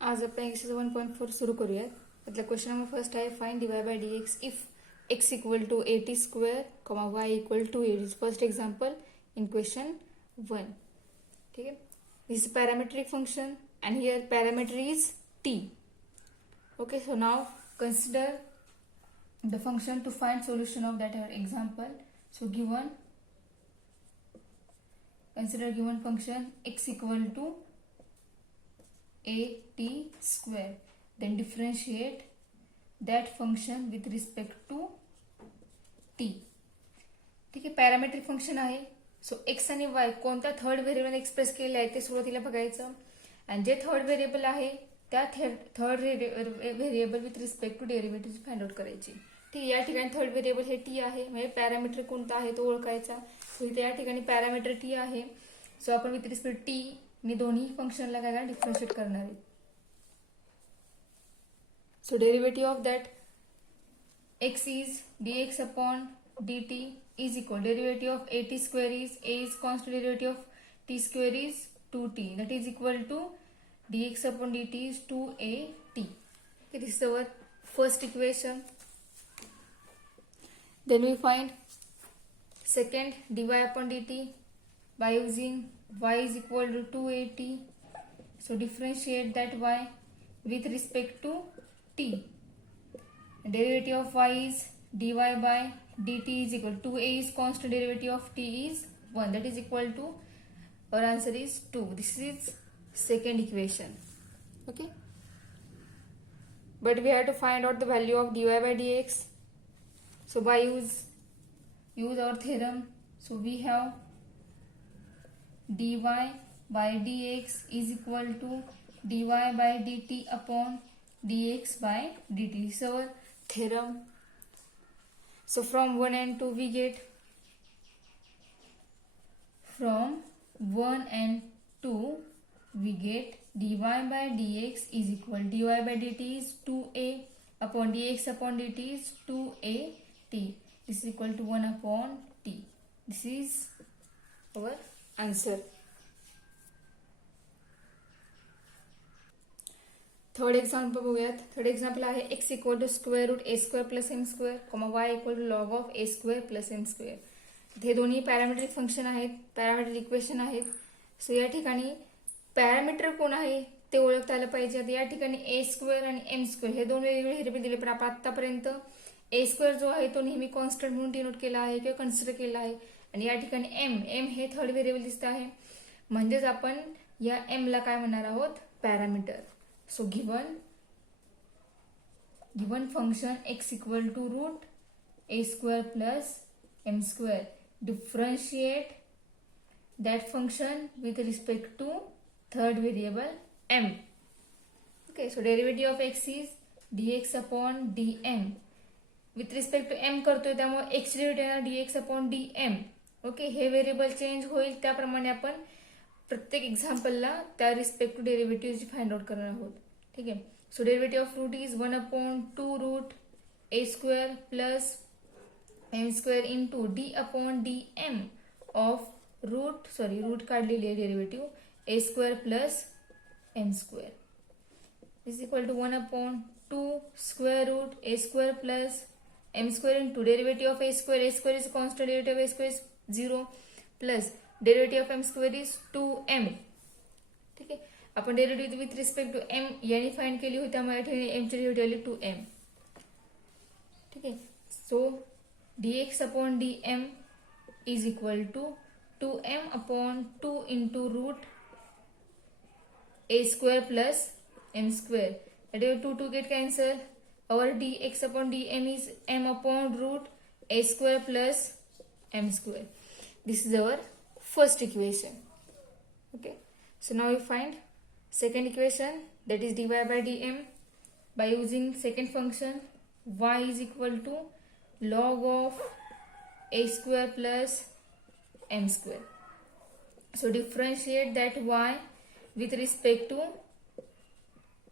आज आपण एक्सरसाइज 1.4 सुरू करूयात. त्यातला क्वेश्चन नंबर फर्स्ट आहे find dy by dx if x equal to 80 square comma y equal to 8 is first example in question 1. ठीक आहे. This is parametric function and here parameter is t. Okay, so now consider the function to find solution of that example. So consider given function x equal to 80 square, then differentiate that function with respect to t. ठीक आहे. Parametric function आहे. So x आणि Y कोणत्या third variable express केले आहे ते सुरुवातीला बघायचं आणि जे थर्ड व्हेरिएबल आहे त्या third variable with respect to derivative find out करायची. ठीक आहे. या ठिकाणी थर्ड व्हेरिएबल हे टी आहे, म्हणजे पॅरामीटर कोणता आहे तो ओळखायचा. सो इथे या ठिकाणी पॅरामीटर टी आहे. सो आपण विथ रिस्पेक्ट टी मी दोन्ही फंक्शनला काय डिफरन्शिएट करणार आहे. So derivative of that x is dx upon dt is equal derivative of 80 square is a is constant derivative of t square is 2t, that is equal to dx upon dt is 2at. Okay, this is our first equation. Then we find second dy upon dt by using y is equal to 2at. So differentiate that y with respect to t. Derivative of y is dy by dt is equal to 2a is constant derivative of t is 1, that is equal to our answer is 2. This is second equation. Okay, but we have to find out the value of dy by dx. So by use our theorem, so we have dy by dx is equal to dy by dt upon dx by dt. So our theorem. So from 1 and 2 we get, from 1 and 2 we get dy by dx is equal dy by dt is 2a upon dx upon dt is 2at. This is equal to 1 upon t. This is our answer. Third example बघूयात. Third example आहे x equal to square root a square plus m square comma y equal to log of a square plus m square. हे दोन्ही parametric function आहेत, parametric equation आहेत. So या ठिकाणी parameter कोण आहे ते ओळखता आलं पाहिजे. या ठिकाणी ए स्क्वेअर आणि एम स्क्वेअर हे दोन वेगवेगळे व्हेरिएबल दिले, पण आपण आतापर्यंत ए स्क्वेअर जो आहे तो नेहमी कॉन्स्टंट म्हणून डिनोट केला आहे किंवा कन्सिडर केला आहे. आणि या ठिकाणी एम हे थर्ड व्हेरिएबल दिसत आहे, म्हणजेच आपण या एम ला काय म्हणणार आहोत, parameter. So given function x equal to root a square plus m square, differentiate that function with respect to third variable m. Okay, so derivative of x is dx upon dm. With respect to m करतोय त्यामुळे x derivative dx upon dm. Okay, हे variable change होईल त्याप्रमाणे आपण प्रत्येक एक्झाम्पलला त्या respect to derivative find out करणार आहोत. ठीक आहे. So derivative of root is 1 upon 2 root a square plus m square into d upon d m of root काढलेली आहे derivative a square plus m square is equal to 1 upon 2 square root a square plus m square into derivative of a square is constant derivative of a square is 0 plus derivative of m square is 2m. ठीक आहे. आपण derivative with respect to m याने find केली होती, त्यामुळे या ठिकाणी एमची derivative आली 2m. ठीक आहे. So dx upon dm is equal to 2m upon 2 into root a square plus m square. That is 2 get cancel. Our dx upon dm is m upon root a square plus m square. This is our first equation. Okay, so now we find second equation, that is dy by dm by using second function y is equal to log of a square plus m square. So differentiate that y with respect to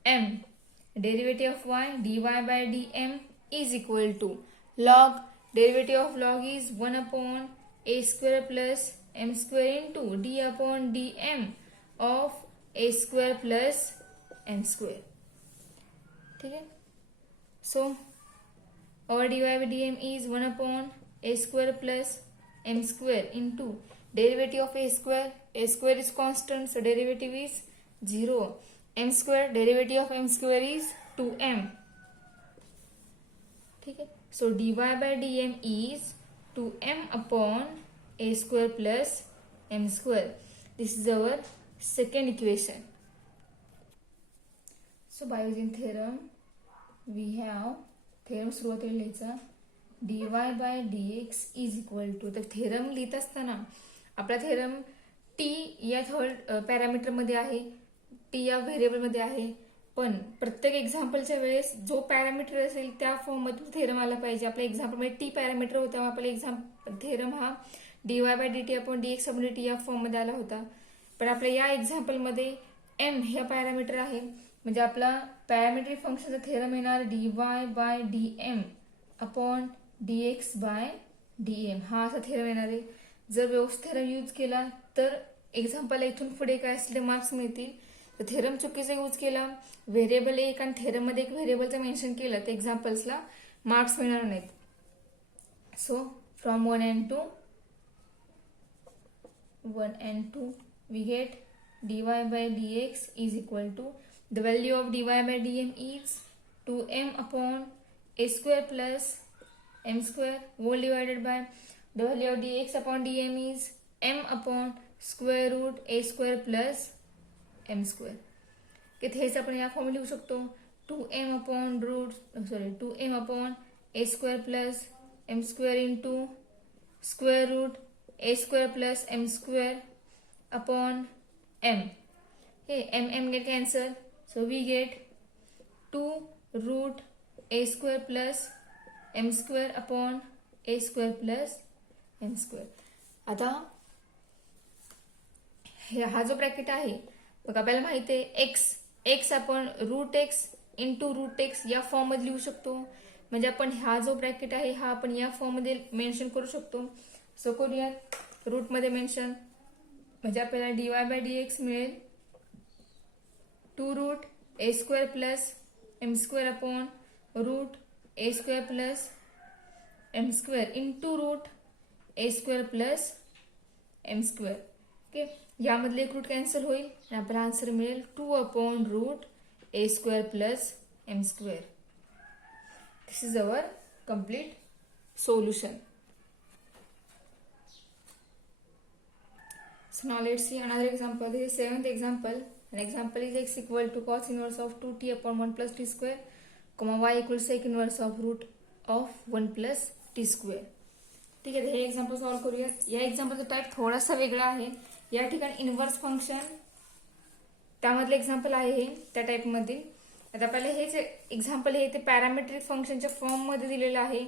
m. Derivative of y dy by dm is equal to log, derivative of log is 1 upon a square plus m square into d upon dm of a square plus m square. ठीक है. So our dy by dm is 1 upon a square plus m square into derivative of a square. A square is constant, so derivative is 0. M square, derivative of m square is 2m. ठीक है. So dy by dm is 2m upon a square plus m square. This is our second equation. So by using theorem we have theorem सुरुवातीला लिहायचा dy by dx is equal to. तर theorem लिहित असताना आपला theorem t या third parameter मध्ये आहे, T या व्हेरिएबल मध्ये आहे, पण प्रत्येक एक्झाम्पलच्या वेळेस जो पॅरामीटर असेल त्या फॉर्म मध्ये थेरम आला पाहिजे. आपल्या एक्झाम्पल मध्ये टी पॅरामीटर होता, आपला थेरम हा dy by dt upon dx upon dt या फॉर्म मध्ये आला होता. पण आपल्या या एक्झाम्पल मध्ये एम हे पॅरामीटर आहे, म्हणजे आपला पॅरामेट्रिक फंक्शनचा थेरम येणार dy by dm upon dx by dm हा असा थेरम येणार आहे. जर व्यवस्थित थेरम यूज केला तर एक्झाम्पल इथून पुढे काय असले ते मार्क्स मिळतील. तर थेरम चुकीचा यूज केला, व्हेरिएबल एक आणि थेरम मध्ये एक व्हेरिएबलचं मेन्शन केलं तर एक्झाम्पल्सला मार्क्स मिळणार नाहीत. So from 1 and 2 we get dy by dx is equal to the value of dy by dm is 2m upon a square plus m square whole divided by the value of dx upon dm is m upon square root a square plus m square. इथे हेच आपण या form लिहू शकतो 2m upon a square plus m square into square root a square plus m square upon m. Okay, m get cancel, so we get 2 root a square plus m square upon a square plus m square. आता हा जो bracket आहे बघा, आपल्याला माहिती आहे x आपण root x into root x या फॉर्म मध्ये लिहू शकतो. म्हणजे आपण हा जो ब्रॅकेट आहे हा आपण या फॉर्म मध्ये मेन्शन करू शकतो. सो करूयात रूट मध्ये मेन्शन, म्हणजे आपल्याला dy बाय dx मिळेल 2 root a square plus m square upon root a square plus m square into root a square plus m square. Okay, यामधले एक रूट कॅन्सल होईल आणि आपला आन्सर मिळेल 2 upon root a square plus m square. This is our complete solution. So now let's see another example. This is seventh example. An example is x equal to cos inverse of 2t upon 1 plus t square, comma y equals sec inverse of root of 1 plus t square. ठीक आहे, हे example solve करूयात. या एक्झाम्पलचा type थोडासा वेगळा आहे. या ठिकाणी इन्व्हर्स फंक्शन त्यामधलं एक्झाम्पल आहे हे त्या टाईप मध्ये. आता आपल्याला हेच एक्झाम्पल हे ते पॅरामेट्रिक फंक्शनच्या फॉर्म मध्ये दिलेलं आहे.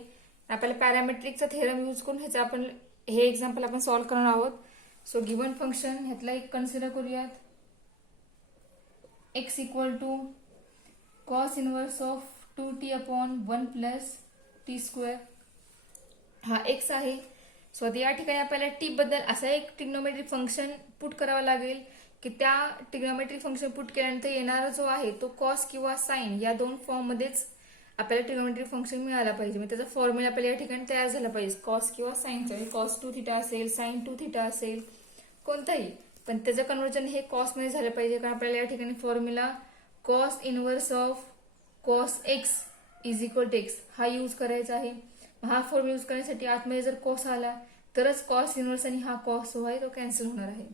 आपल्याला पॅरामेट्रिकचा थेरम यूज करून ह्याचं आपण हे एक्झाम्पल आपण सॉल्व्ह करणार आहोत. सो गिवन फंक्शन ह्यातला एक कन्सिडर करूयात x equal to cos inverse of 2t upon 1 plus t square. हा x आहे. सो आता या ठिकाणी आपल्याला टी बद्दल असा एक ट्रिग्नोमेट्रिक फंक्शन पुट करावा लागेल की त्या ट्रिग्नोमेट्रिक फंक्शन पुट केल्यानंतर येणारा जो आहे तो कॉस किंवा साइन या दोन फॉर्म मध्येच आपल्याला ट्रिग्नोमेट्रिक फंक्शन मिळाला पाहिजे. म्हणजे त्याचा फॉर्म्युला आपल्याला या ठिकाणी तयार झाला पाहिजे. कॉस किंवा साइनचा, कॉस 2 थिटा असेल, साइन 2 थिटा असेल, कोणताही, पण त्याचं कन्वर्जन हे कॉस मध्ये झालं पाहिजे. कारण आपल्याला या ठिकाणी formula cos inverse of cos x is equal to x हा यूज करायचा आहे. हा फॉर्म्युला यूज करण्यासाठी आतमध्ये जर कॉस आला तरच कॉस इनवर्स आणि हा कॉस जो आहे तो कॅन्सल होणार आहे.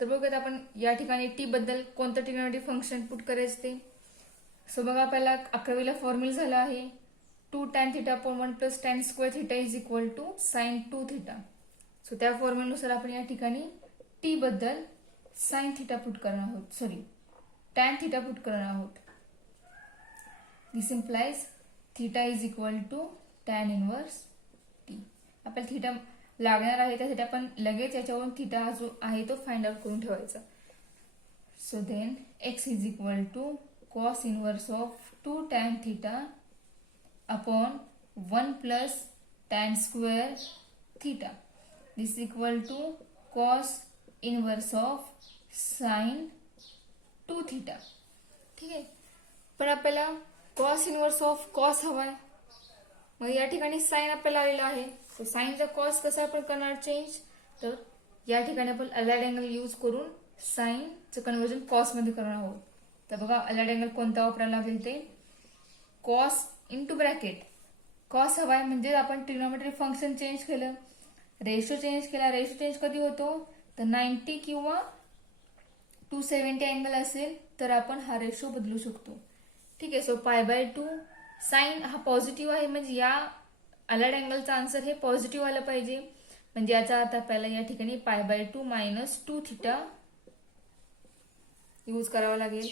तर बघूयात आपण या ठिकाणी टी बद्दल कोणतं ट्रिग्नोमेट्रिक फंक्शन पुट करायचं ते. सो बघा, आपल्याला 11वीला फॉर्म्युला झाला आहे 2 tan theta upon 1 plus tan square theta is equal to sine 2 theta. So त्या फॉर्म्युलानुसार आपण या ठिकाणी टी बद्दल साइन थिटा पुट करणार आहोत, सॉरी tan थिटा पुट करणार आहोत. This implies theta is equal to tan inverse t. आपल्याला थिटा लागणार आहे त्यासाठी आपण लगेच याच्यावरून थिटा जो आहे तो फाइंड आउट करून ठेवायचा. So then x is equal to cos inverse of 2 tan theta upon 1 plus tan square theta. This is equal to cos inverse of sin 2 theta. ठीक आहे. पण आपल्याला कॉस इनवर्स ऑफ कॉस हवाय. मग या ठिकाणी साइन आपल्याला आलेला आहे. तर साइनचा कॉस कसा आपण करणार चेंज, तर या ठिकाणी आपण अलाइड अँगल यूज करून साइनचं कन्वर्जन कॉस मध्ये करणार आहोत. तर बघा अलाइड अँगल कोणता वापरायला लागेल, ते कॉस इंटू ब्रॅकेट. कॉस हवाय म्हणजे आपण ट्रिग्नोमेट्री फंक्शन चेंज केलं, रेशो चेंज केला. रेशो चेंज कधी होतो, तर 90 किंवा 270 अँगल असेल तर आपण हा रेशो बदलू शकतो. ठीक आहे. सो π/2 साइन हा पॉझिटिव्ह आहे, म्हणजे या अलाइड अँगलचा आन्सर हे पॉझिटिव्ह आलं पाहिजे. म्हणजे याचा अर्थ आपल्याला या ठिकाणी π/2 मायनस 2 थिटा यूज करावा लागेल.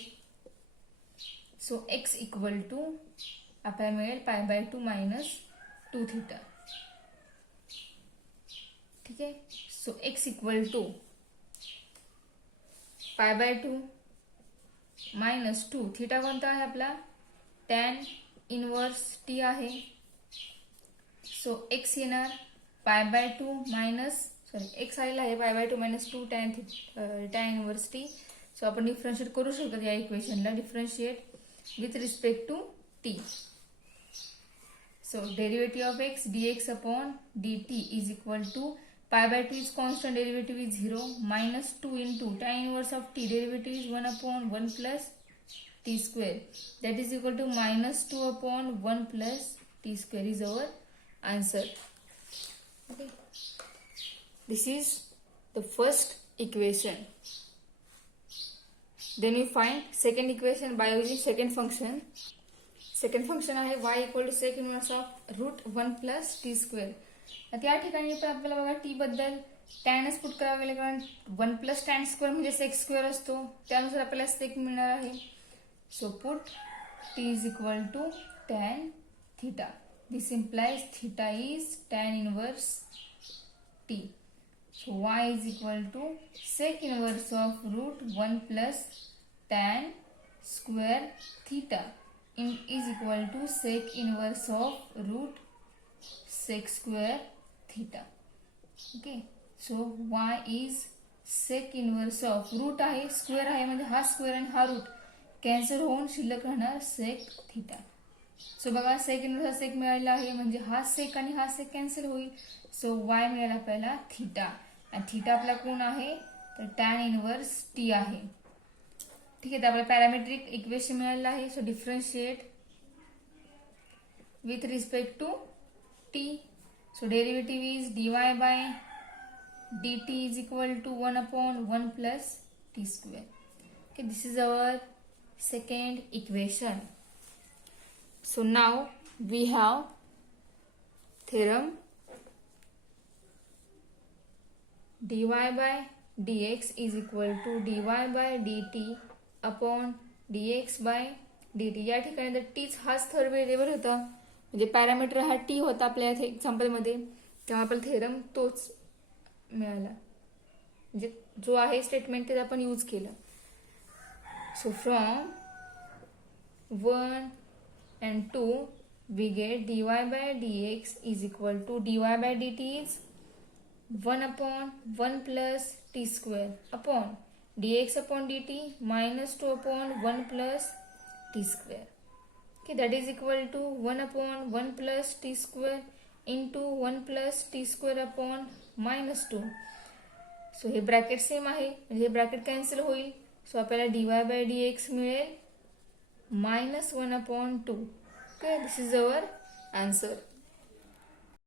सो x इक्वल टू आपल्याला मिळेल π/2 मायनस 2 थिटा. ठीक आहे. So x equal to π/2 minus 2 theta कोणता आहे आपला, टॅन इनवर्स टी आहे. सो x येणार π/2 मायनस x आलेला आहे π/2 minus 2 tan inverse t. So आपण डिफरन्शिएट करू शकतो या इक्वेशनला, differentiate with respect to t. So derivative of x dx upon dt is equal to π/2 is constant, derivative is 0, minus 2 into tan inverse of t, derivative is 1 upon 1 plus t square, that is equal to minus 2 upon 1 plus t square is our answer. Okay, this is the first equation. Then we find second equation by using second function. Second function आहे y equal to sec inverse of root 1 plus t square. आता या ठिकाणी पण आपल्याला बघा T बद्दल टॅनच put करावं लागेल, कारण 1 प्लस टॅन स्क्वेअर म्हणजे सेक स्क्वेअर असतो, त्यानुसार आपल्याला सेक मिळणार आहे. So put t is equal to tan theta. This implies theta is tan inverse t. So y is equal to sec inverse of root 1 plus tan square theta is equal to sec inverse of root sec square theta. Okay, so y is sec inverse of root आहे, square आहे म्हणजे हा square आणि हा route cancel होऊन शिल्लक राहणार sec theta. So बघा सेक इनवर्स सेक मिळालेला आहे, म्हणजे हा सेक आणि हा सेक कॅन्सल होईल. सो y मिळाला आपल्याला थिटा, आणि थिटा आपला कोण आहे, तर टॅन इनवर्स टी आहे. ठीक आहे. तर आपल्याला पॅरामेट्रिक इक्वेशन मिळालेलं आहे. So differentiate with respect to t. So derivative is dy by dt is equal to 1 upon 1 plus t square. Okay, this is our second equation. So now we have theorem dy by dx is equal to dy by dt upon dx by dt. या ठिकाणी तर टीच हाच third variable होता, म्हणजे parameter हा T होता आपल्या इथे एक्झाम्पल मध्ये, तेव्हा आपल्याला थेरम तोच मिळाला, म्हणजे जो आहे स्टेटमेंट ते आपण यूज केलं. So from 1 and 2 we get dy by dx is equal to dy by dt is 1 upon 1 plus t square upon dx upon dt minus 2 upon 1 plus t square. Okay, that is equal to 1 upon 1 plus t square into 1 plus t square upon minus 2. So हे bracket same आहे, म्हणजे हे bracket cancel होईल. So आपल्याला dy by dx मिळेल -1 upon 2. Okay, this is our answer.